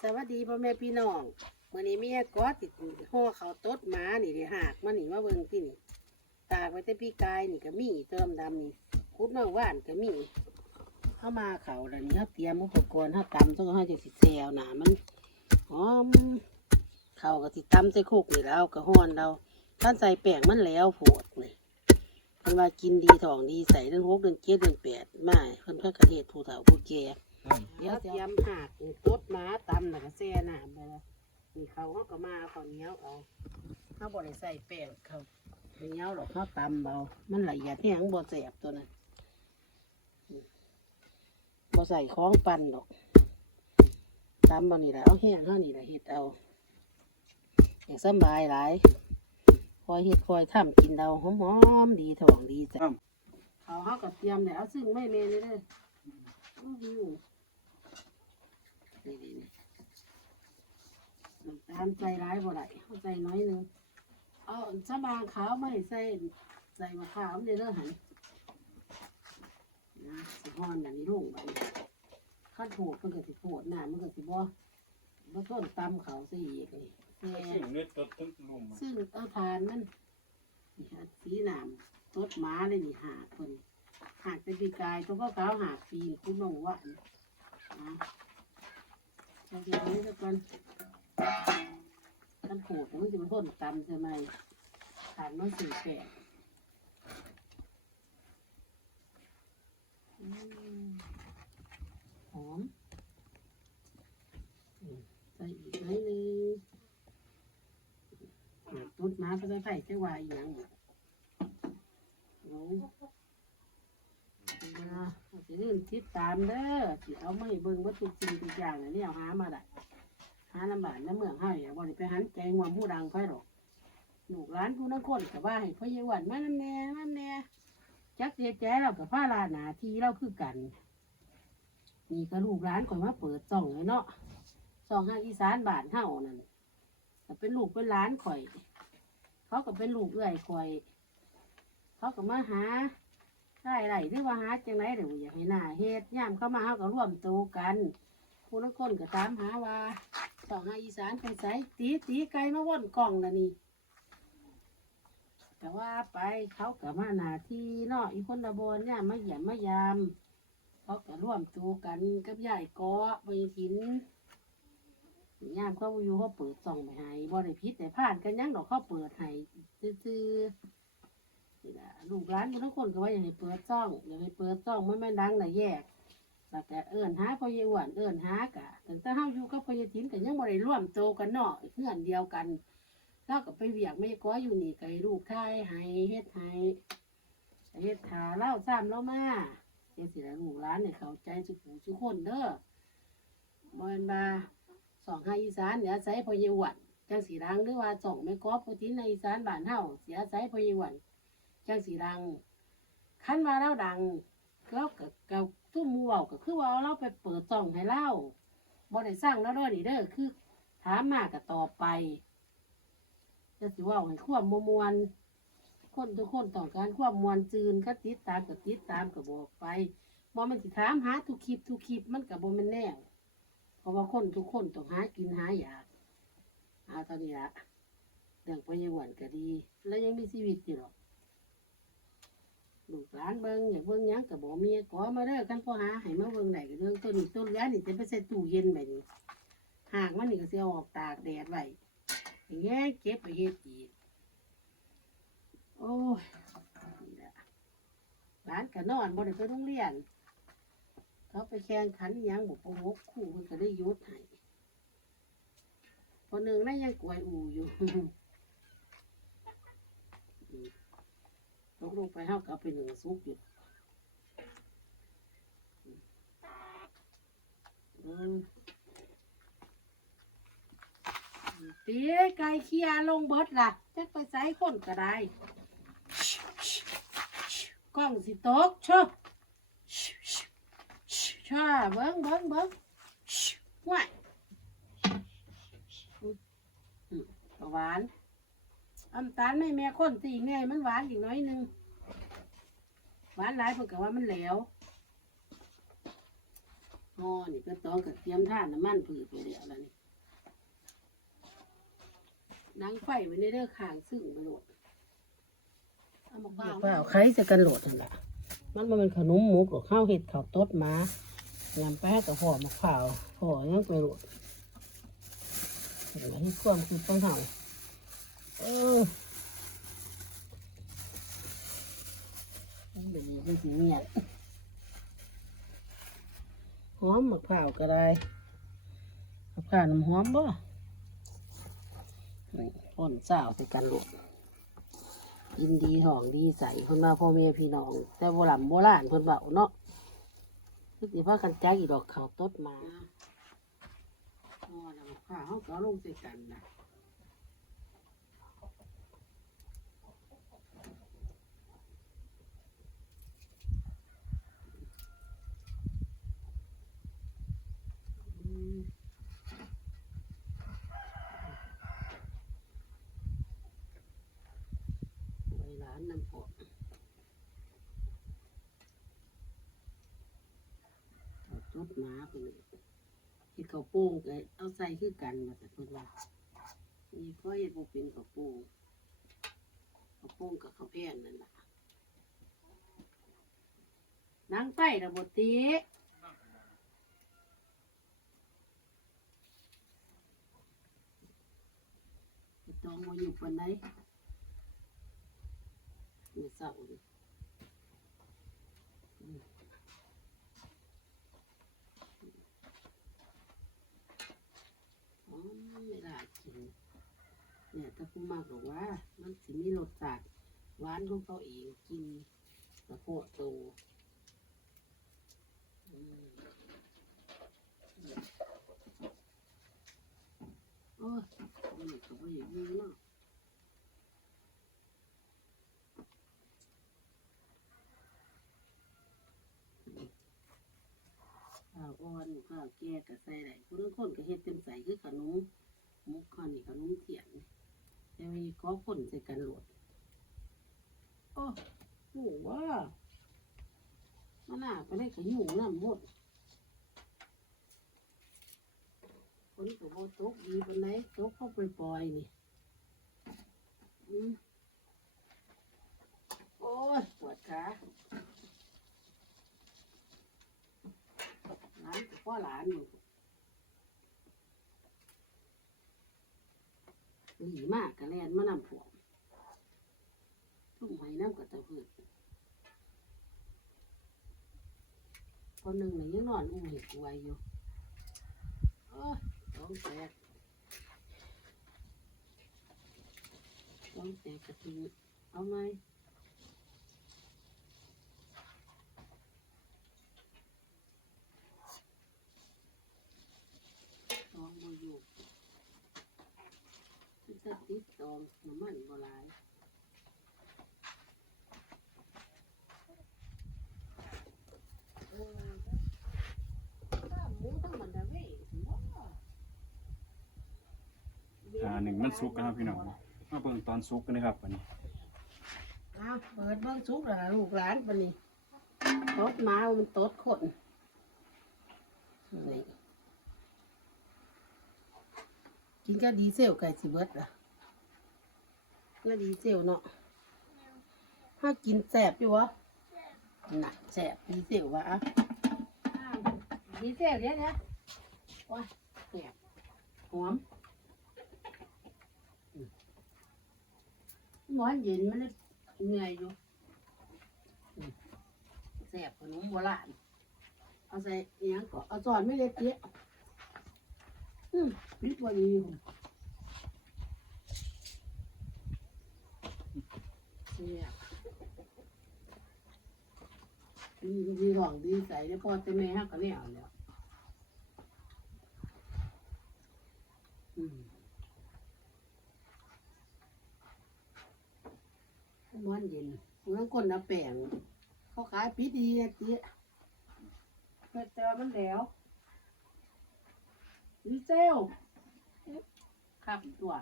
สวัสดีพ่อแม่พี่น้องมื่อนี้แม่ก็ติดห่อเขาต้ดหมานี่เดี๋ยวหักมานี่มาเบิ่งที่นี่ ตากไว้แต่พี่กายนี่ก็มีเติมดำนี่คุดมาว่านก็มีเข้ามาเขาแล้วนี่เขาเตรียมอุปกรณ์เขาตำต้องเขาจะสิแซวหนามันหอมเขาก็สิตำใส่โคกนี่แล้วก็ห้อนเราท่านใส่แป้งมันแล้วโผดนี่เพิ่นว่ากินดีท้องดีใส่เดือนหกเดือนเจ็ดเดือนแปดไมาเพิ่นเพิ่นกระเทศผู้เฒ่าผู้แก่ เดี๋ยวเตรียมหักตดหมาตำแล้วก็แซ่น้ำไปแล้วนี่เขาเขาก็มาเอาข้าวเหนียวเอาเขาบ่ได้ใส่แป้งเขาข้าเหนี้ยวหรอกเขาตำเอามันละเอียดแห้งบ่แสบตัวนั้นอืมบ่ใส่ของปั่นหรอกตำบ่นี่แหละเอาแห้งเท่านี่แหละเฮ็ดเอาอย่างสบายหลายคอยเฮ็ดคอยทำกินเอาหอมๆดีท้องดีจ้ะเขาเขาก็เตรียมแล้วซึ่งไม่เมเลยเด้ออื้อหือ นี่นี่นี่น้ำตาลใส่ร้ายบ่ได้เขาใส่น้อยหนึงเอาชะบางขาวไม่ใส่ใส่มะขามในเรื่องหันนะสิฮอนอันนี้ลงไปขั้นโผดมันก็สิโผดหน้ามันก็สิบ่บ่ต้นตำเขาสิอีกนี่แต่ สิ่งนี้ตัวตึ้งลุมซึ่งเอาทานมันนี่ฮะสีน้ำตดหม้าเลยนี่หากคนหากแต่ปีกายตัวก็ขาวหากปีนคุณลงว่านะ เราจะนี้แล้วกันกันขูดมันจะมาพ่นตำใช่ไหมทานมันสีแปดหอมใส่อีกหน่อยนึงหนักตุดมาภาษาไทยจะว่าอย่างโอ้ นะสิเริ่มติดตามเด้อสิเอาไม่เบิ่งวัตถุสิ่งทุกอย่างอันนี้เอาหามาได้หาลำบากน้ำเมืองเฮาอย่าบ่ได้ไปหันใจงวมผู้ดังไผหรอกลูกหลานผู้นักคนก็ว่าให้พ่อเยาวันมานั่นแน่นั่นแน่จักเสียใจเรากับผ้าลาหนาทีเราคือกันนี่ก็ลูกหลานก่อนมาเปิดซ่องเลยเนาะซ่องห้างอีสานบานเฮานั่นก็เป็นลูกเป็นหลานข่อย เขาก็เป็นลูกเอื้อยข่อย เขาก็มาหา ได้ไรหรือว่าหาจังไรเดี๋ยวอยากให้หน้าเฮ็ดย่ามเข้ามาเขาก็ร่วมโตวกันผู้ละคนก็ตามหาว่าสองหาอีสานไปใส่ตีตีไก่มาว่อนกล่องนะนี่แต่ว่าไปเขาก็มาหน้าที่นาะอีคนละบนเนี่ยมาเหยียมมายามเขาก็ร่วมตัวกันกับยายกาะไปกินยามเขาอยู่เขาเปิดส่องไปให้บ่ได้พิษแต่ผ่านกันยังดอกเขาเปิดให้ซื่อ นี่ล่ะลูกร้านทุกคนก็ว่าอย่าให้เปิดซ่องอย่าให้เปิดซ่องไมันไม่ดังน่ะแยกแล้วก็เอิ้นหาพ่อเยาอ้วนเอิ้นหากะตั้งแต่เฮาอยู่กับพ่อยาถิ่นก็ยังบ่ได้ร่วมโตกันเนาะเพื่อนเดียวกันแล้วก็ไปเวียกไม่ก้อยอยู่นี่ก็ให้ลูกทายให้เฮ็ดให้เฮ็ดหาเล่าซ้ำเล่ามาจังสิละลูกร้านเนี่ยเข้าใจทุกผู้ทุกคนเด้อบ่แม่นว่าสองห้าอีสานเนี่ยอาศัยพอเยาวันจังสีรังหรือว่าสองไม่ก้อบพอทินในอีสานบ้านเฮาเสียอาศัยพอเยาวัน จังสีรังคันว่าเราดังเราก็ก็ทุ่มมูเว้าก็คือว่าเราไปเปิดซ่องให้เล่าบ่ได้สร้างแล้วเด้อนี่เด้อคือ ถามมากก็ต่อไปจะสิเว่าให้ความมมวลคนทุกคนต้องการความมวลจืนก็ติดตามก็ติดตามก็บอกไปบ่มันสิถามหาทุกคลิปทุกคลิปมันก็บ่แม่นแนวเพราะว่าคนทุกคนต้องหากินหาอยากเอาตอนนี้ละเรื่องพยาวันก็ดี แล้วยังมีชีวิตอยู่หรอก ลูกหลานเบิ่งอยากเบิ่งหยังก็บอกเมียขอมาเด้อกันพ่อหาให้มาเบิ่งไหนก็เรื่องต้นนี้ต้นเลี้ยนี่จะไปใส่ตู้เย็นแบบนี้หากมันนี่ก็สิเอาออกตากแดดไว้อย่างเงี้ยเก็บไปเฮ็ดอีกโอ้ยนี่ละหลานก็นอนบ่ได้ไปโรงเรียนเขาไปแข่งขันหยังบุกหกคู่มันก็ได้ยุดให้คนหนึ่งนั่นยังกวยอูอยู่ ตกลงไปเฮาก็เอาไปหนึ่งซุกอยู่อืมตีไก่เคียลงเบิดล่ะจักไปใส่คนก็ได้กล้องสิตกเชอะช่าเบิ้งเบิ้งเบิ้งว้ายอืมอืมก็หวาน น้ำตาลไม่แม่ข้นตีไงมันหวานอีกน้อยหนึงหวานหลายเพิ่นก็ว่ามันแหลวหห่อนี่ก็ต้องกับเตรียมท่านน้ำมันผืดไปเดียวแล้วนี่นังไฟไว้ในเด้อข้างซึ่งไปโหลดเอามาเปล่าใครจะกันโหลดนั่นแหละมันบ่แมันเป็นขนมหมุกหรอกข้าวเห็ดข้าวต้ดหมายำแป้กับห่อมะพร้าวห่อยังไปโหลดเห็นไหมที่ความคือต้องเห่า หอมมะพร้าวก็ได้มะพร้าวน้ำหอมบ่นี่พ่นเจ้าไปกันลูกยินดีหองดีใสคนมาพ่อแม่พี่น้อง แต่โบราณโบราณคนเบาเนาะคือสิพากันใจอีดอกเขาวต้นมาอ๋อแล้วมะพร้าวเขาก็เอาลงใส่กันนะ อืมไว้ร้า นน้ำพอเอาจดหมาไปเลยที่เขาวโป้งก็เอาใส่คือกันมาแต่คนว่านี่ก็ยังบ่เป็นเขาวโป้งเขาวโป้งกับเขาวแผ่นนั่นแหละนางไต้ระบตีไปตองมาอยู่ปันไหน ไม่เศร้าเลยอืมอ๋อไม่ได้กิน เนี่ยถ้าผู้มากบอกว่า มันสิมีรสชาติหวานของเขาเองกินกระโปะโตอืมโอ้ยมันก็ไม่อย่างนี้เนาะ ข้าว อ่อนข้าวแก่ก็ใส่ได้คนคนก็เฮ็ดเต็มใส่คือขนมมุกข้าวนี่ขนมเทียนแต่มีก็คนใส่กันโหลดโอ้โหว่ามันน่าไปได้ขยุ่งน้ำหมดคนก็บ่ตกดีปานไหนตกเข้าไปปล่อยนี่อืมโอ้ยปวดขาหลานพ่อหลานอยู่หนีมากกะแลนมานำผัวทุ่มหอยน้ำกับตะเพือคนหนึ่งน่ะยังนอนอุ้มเห็ดกวยอยู่โอ้ต้องแตกต้องแตกกระทิงเอาไหม ตองมาอยู่ที่จะ ติดตองน้ำมันโบราณหมูต้องมันได้เว้ยอ่าหนึ่งมันสุกนะครับพี่น้องมาเบิ่งตอนสุกกันนะครับวันนี้อ้าวเปิดเบิ้งซุกแล้วล่ะลูกหลานปะนี่ตดหมามันตดคนนี่กินก็ดีเซลไก่สิเบิดล่ะ ก็ดีเซลเนาะถ้ากินแสบอยู่วะน่ะแสบดีเซลวะอะอ้าวดีเซลเดี๋ยวเดี๋ยวว้าแสบหอมอืมหวานเย็นมันเหนื่อยอยู่แสบขนมโบราณเอาใส่ยังก็เอาจอนไม่เล็กเตี้ยอืมปิดวันนี้ เนี่ยดีดีหลองดีใส่แล้วพอจะแม่ฮักก็แล้วแล้วอืมมันเย็นมันคนเอาแป้งเขาขายปีดีอะเตี้ยเพื่อเจอมันแล้วดีเซลครับตัว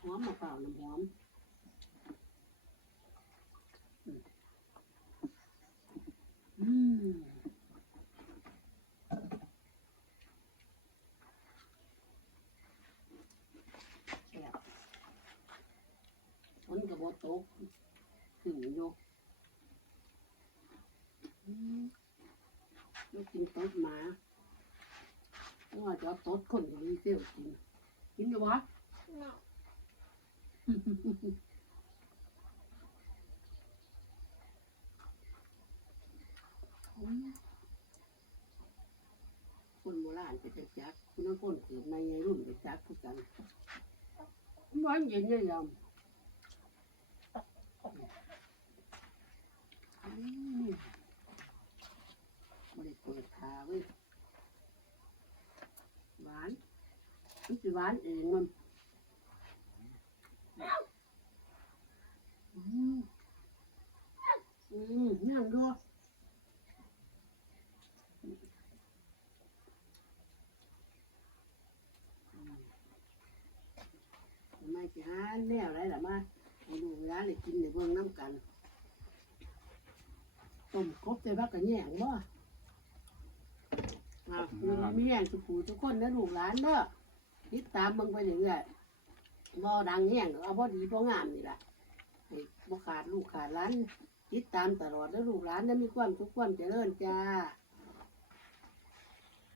หอมมะพร้าวน้ำหอม คนกับบอตกถึงยกยกกินต๊ดมาว่าจะต๊ดคนก็มีเที่ยวกิน กินอยู่วะ คนโบราณจะจักจักคุณคนเกิดในในรุ่นจะจักคือกันมันเย็นเย็นยำอืมไม่ได้เปิดทาเว้ยหวานมันจะหวานเองมันอืมอืมนั่งด้วย ทาแนวอะไรล่ะมาให้ดูร้านเลยกินในเบื้องน้ำกันต้มกบใส่บักกะแย่งบ่อะมันมีแย่งสุกูทุกคนนะลูกหลานเด้อติดตามเบิ่งไปเรื่อยๆบ่ดังแห้งเอาบ่ดีบ่งามนี่ล่ะให้บ่ขาดลูกขาดหลานติดตามตลอดแล้วลูกหลานได้มีความสุขความเจริญจ้า